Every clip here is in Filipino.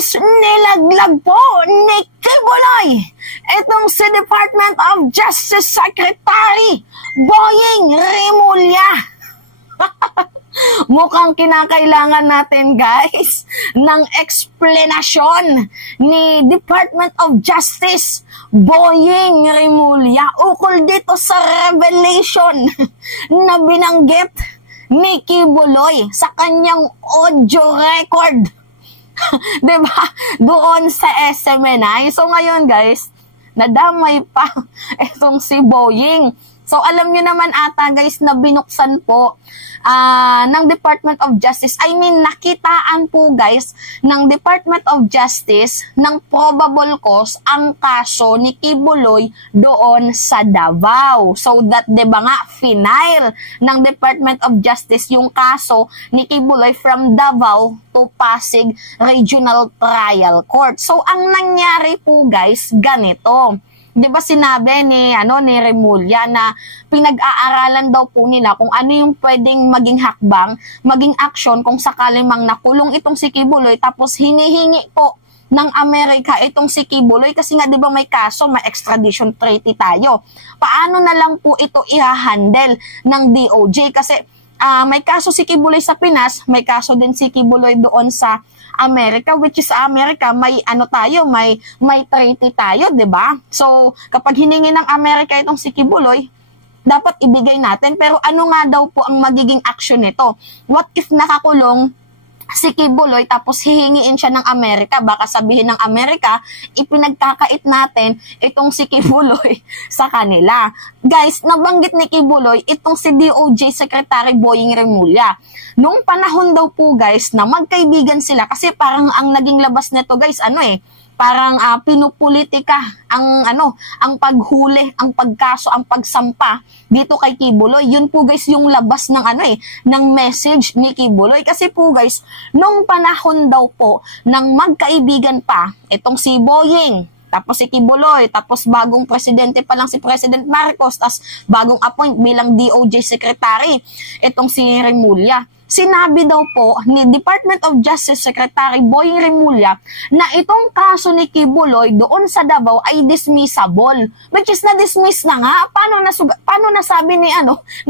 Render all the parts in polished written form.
guys, nilaglag po ni Kibuloy itong si Department of Justice Secretary Boying Rimulya. Mukhang kinakailangan natin guys ng explanation ni Department of Justice Boying Rimulya ukol dito sa revelation na binanggit ni Kibuloy sa kanyang audio record. Diba? Doon sa SMNI. So ngayon guys, nadamay pa itong si Boying. So alam nyo naman ata guys na binuksan po ng Department of Justice, I mean nakitaan po guys ng Department of Justice ng probable cause ang kaso ni Kibuloy doon sa Davao. So that diba nga final ng Department of Justice yung kaso ni Kibuloy from Davao to Pasig Regional Trial Court. So ang nangyari po guys ganito. 'Di ba sinabi ni Rimulya na pinag-aaralan daw po nila kung ano yung pwedeng maging hakbang, maging action kung sakaling mang nakulong itong si Kibuloy tapos hinihingi po ng Amerika itong si Kibuloy kasi nga 'di ba may kaso, may extradition treaty tayo. Paano na lang po ito i-handle ng DOJ kasi may kaso si Kibuloy sa Pinas, may kaso din si Kibuloy doon sa Amerika, which is Amerika, may may treaty tayo, 'di ba? So, kapag hiningi ng Amerika itong si Kibuloy, dapat ibigay natin. Pero ano nga daw po ang magiging action nito? What if nakakulong si Kibuloy tapos hihingiin siya ng Amerika? Baka sabihin ng Amerika, ipinagkakait natin itong si Kibuloy sa kanila. Guys, nabanggit ni Kibuloy itong si DOJ Secretary Boying Rimulya. Noong panahon daw po guys na magkaibigan sila kasi parang ang naging labas nito guys parang pinupolitika ang paghuli, ang pagkaso, ang pagsampa dito kay Kibuloy. Yun po guys yung labas ng ng message ni Kibuloy kasi po guys nung panahon daw po nang magkaibigan pa itong si Boying tapos si Kibuloy, tapos bagong presidente pa lang si President Marcos, tapos bagong appoint bilang DOJ Secretary itong si Rimulya. Sinabi daw po ni Department of Justice Secretary Boying Rimulya na itong kaso ni Kibuloy doon sa Davao ay dismissible. Which is na-dismiss na nga. Paano nasabi ni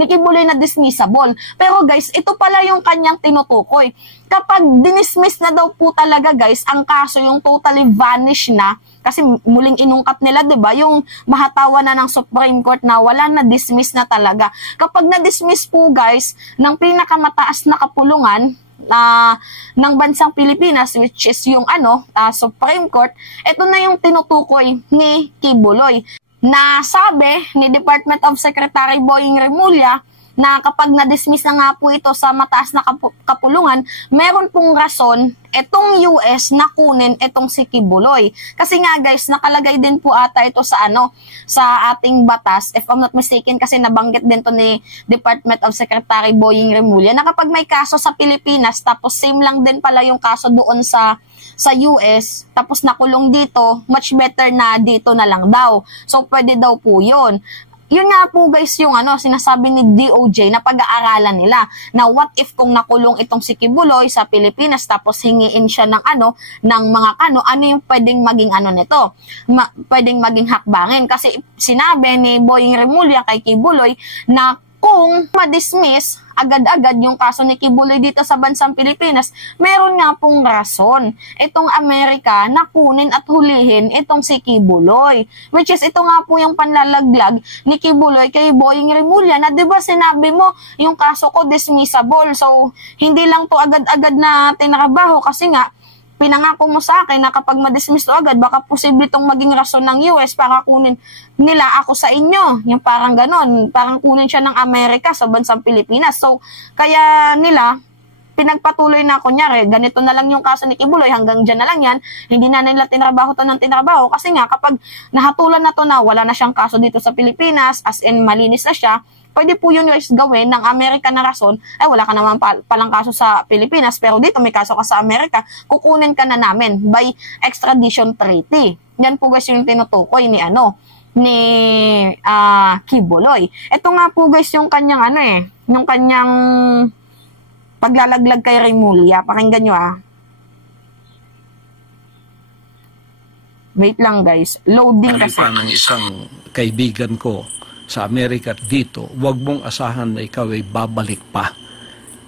Kibuloy na dismissible? Pero guys, ito pala yung kanyang tinutukoy. Kapag dinismiss na daw po talaga guys, ang kaso yung totally vanish na, kasi muling inungkat nila, 'di ba? Yung mahatawan na ng Supreme Court na wala na, dismiss na talaga. Kapag na-dismiss po guys ng pinakamataas na kapulungan ng bansang Pilipinas, which is yung Supreme Court, ito na yung tinutukoy ni Kibuloy. Na sabi ni Department of Secretary Boying Rimulya na kapag na-dismiss na nga po ito sa mataas na kapulungan, meron pong rason itong US na kunin itong si Kibuloy. Kasi nga guys, nakalagay din po ata ito sa sa ating batas, if I'm not mistaken, kasi nabanggit din to ni Department of Secretary Boying Rimulya na kapag may kaso sa Pilipinas tapos same lang din pala yung kaso doon sa US, tapos nakulong dito, much better na dito na lang daw. So pwede daw po yun. Yun nga po guys yung sinasabi ni DOJ na pag-aaralan nila na what if kung nakulong itong si Kibuloy sa Pilipinas tapos hingiin siya ng ng mga ano yung pwedeng maging nito, pwedeng maging hakbangin. Kasi sinabi ni Boying Rimulya kay Kibuloy na kung ma-dismiss agad-agad yung kaso ni Kibuloy dito sa bansang Pilipinas, meron nga pong rason itong Amerika na kunin at hulihin itong si Kibuloy. Which is ito nga po yung panlalaglag ni Kibuloy kay Boying Rimulya na 'di ba sinabi mo yung kaso ko dismissible. So hindi lang to agad-agad na tinrabaho kasi nga pinangako mo sa akin na kapag ma-dismiss to agad, baka posible itong maging rason ng US para kunin nila ako sa inyo. Yung parang ganon, parang kunin siya ng Amerika sa bansang Pilipinas. So, kaya nila, pinagpatuloy na kunyari, ganito na lang yung kaso ni Kibuloy, hanggang dyan na lang yan, hindi na nila tinrabaho to ng tinrabaho. Kasi nga, kapag nahatulan na to na wala na siyang kaso dito sa Pilipinas, as in malinis na siya, pwede po yun guys gawin ng Amerika na rason, ay wala ka naman palang kaso sa Pilipinas, pero dito may kaso ka sa Amerika, kukunin ka na namin by extradition treaty. Yan po guys yung tinutukoy ni Kibuloy. Ito nga po guys yung kanyang yung kanyang paglalaglag kay Rimulya. Pakinggan nyo Wait lang guys, loading Sabi kasi. pa ng isang kaibigan ko sa Amerika dito, huwag mong asahan na ikaw ay babalik pa.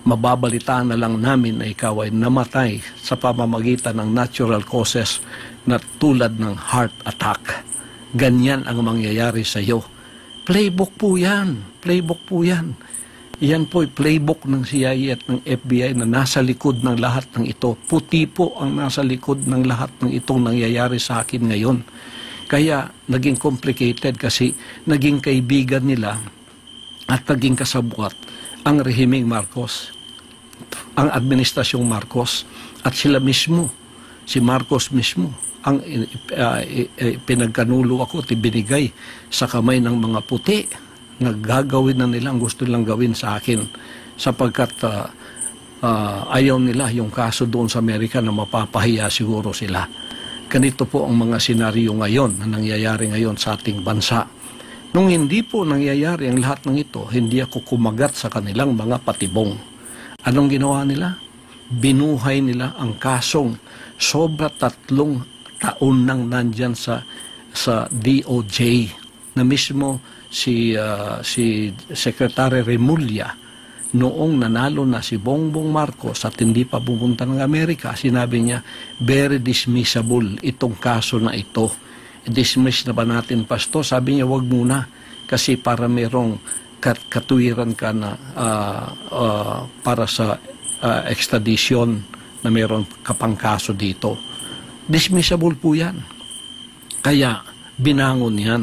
Mababalitaan na lang namin na ikaw ay namatay sa pamamagitan ng natural causes na tulad ng heart attack. Ganyan ang mangyayari sa iyo. Playbook po yan. Playbook po yan. Yan po ay playbook ng CIA at ng FBI na nasa likod ng lahat ng ito. Puti po ang nasa likod ng lahat ng itong nangyayari sa akin ngayon. Kaya naging complicated kasi naging kaibigan nila at naging kasabwat ang rehimeng Marcos, ang administrasyong Marcos, at sila mismo, si Marcos mismo, ang pinagkanulo ako at ibinigay sa kamay ng mga puti na gagawin na nila ang gusto nilang gawin sa akin sapagkat ayaw nila yung kaso doon sa Amerika na mapapahiya siguro sila. Ganito po ang mga senaryo ngayon na nangyayari ngayon sa ating bansa. Nung hindi po nangyayari ang lahat ng ito, hindi ako kumagat sa kanilang mga patibong. Anong ginawa nila? Binuhay nila ang kasong sobra 3 taon nang nandyan sa DOJ na mismo si Secretary Remulla noong nanalo na si Bongbong Marcos at hindi pa pupunta ng Amerika. Sinabi niya, very dismissible itong kaso na ito. Dismiss na ba natin, Pastor? Sabi niya, wag muna kasi para merong katuwiran ka na para sa extradition na meron kapang kaso dito. Dismissible po yan. Kaya binangon yan.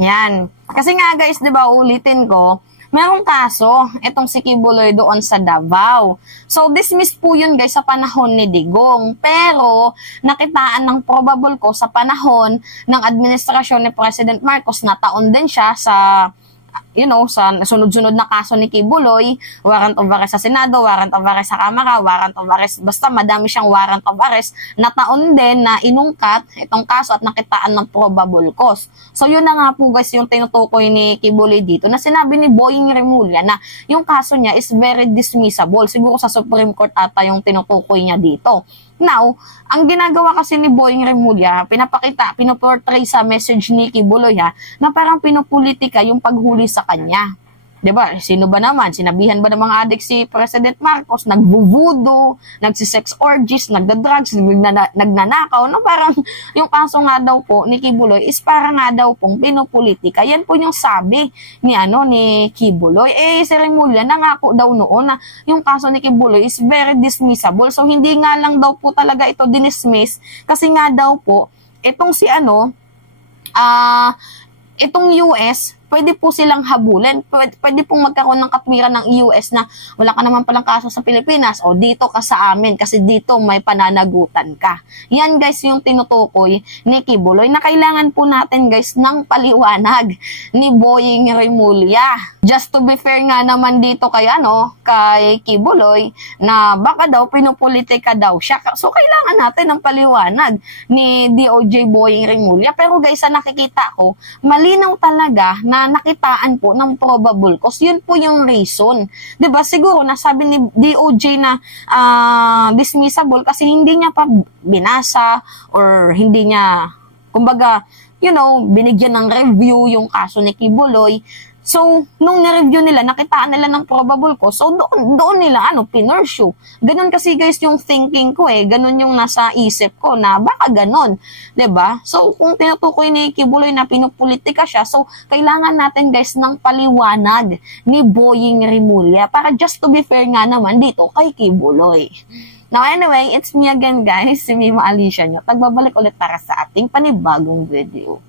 Yan. Kasi nga guys, di ba, ulitin ko, merong kaso, itong si Kibuloy doon sa Davao. So, dismissed po yun guys sa panahon ni Digong. Pero, nakitaan ng probable ko sa panahon ng administrasyon ni President Marcos na taon din siya sa sa sunod-sunod na kaso ni Kibuloy, warrant of arrest sa Senado, warrant of arrest sa Kamara, warrant of arrest, basta madami siyang warrant of arrest na taon din na inungkat itong kaso at nakitaan ng probable cause. So yun na nga po guys yung tinutukoy ni Kibuloy dito na sinabi ni Boying Remulla na yung kaso niya is very dismissible. Siguro sa Supreme Court ata yung tinutukoy niya dito. Now, ang ginagawa kasi ni Boying Remulla, pinoportray sa message ni Kibuloy na parang pinopolitika yung paghuli sa kanya. Diba? Sino ba naman? Sinabihan ba ng mga adik si President Marcos? Nagvuvudo, nagsisex orgies, nagdadrugs, nagnanakaw. No, parang yung kaso nga daw po ni Kibuloy is parang nga daw pong pinopolitika. Yan po yung sabi ni Kibuloy. Si Remulla nangako daw noon na yung kaso ni Kibuloy is very dismissible. So hindi nga lang daw po talaga ito dinismiss kasi nga daw po itong itong US, pwede po silang habulin. Pwede pong magkaroon ng katwiran ng US na wala ka naman palang kaso sa Pilipinas o dito ka sa amin kasi dito may pananagutan ka. Yan guys yung tinutukoy ni Kibuloy na kailangan po natin guys ng paliwanag ni Boying Remulla. Just to be fair nga naman dito kay Kibuloy na baka daw pinopolitika daw siya. So kailangan natin ng paliwanag ni DOJ Boying Remulla. Pero guys, sa nakikita ko, malinaw talaga na nakitaan po ng probable cause. Yun po yung reason. 'Di ba? Siguro nasabi ni DOJ na dismissible kasi hindi niya pa binasa or hindi niya, kumbaga, binigyan ng review yung kaso ni Kibuloy. So, nung na-review nila, nakitaan nila ng probable cause, so doon nila, pinursue. Ganun kasi guys yung thinking ko ganun yung nasa isip ko na baka ganun, 'di ba? So, kung tinutukoy ni Kibuloy na pinupolitika siya, so kailangan natin guys ng paliwanag ni Boying Remulla para just to be fair nga naman dito kay Kibuloy. Now anyway, it's me again guys, si Mima Alicia nyo. Tagbabalik ulit para sa ating panibagong video.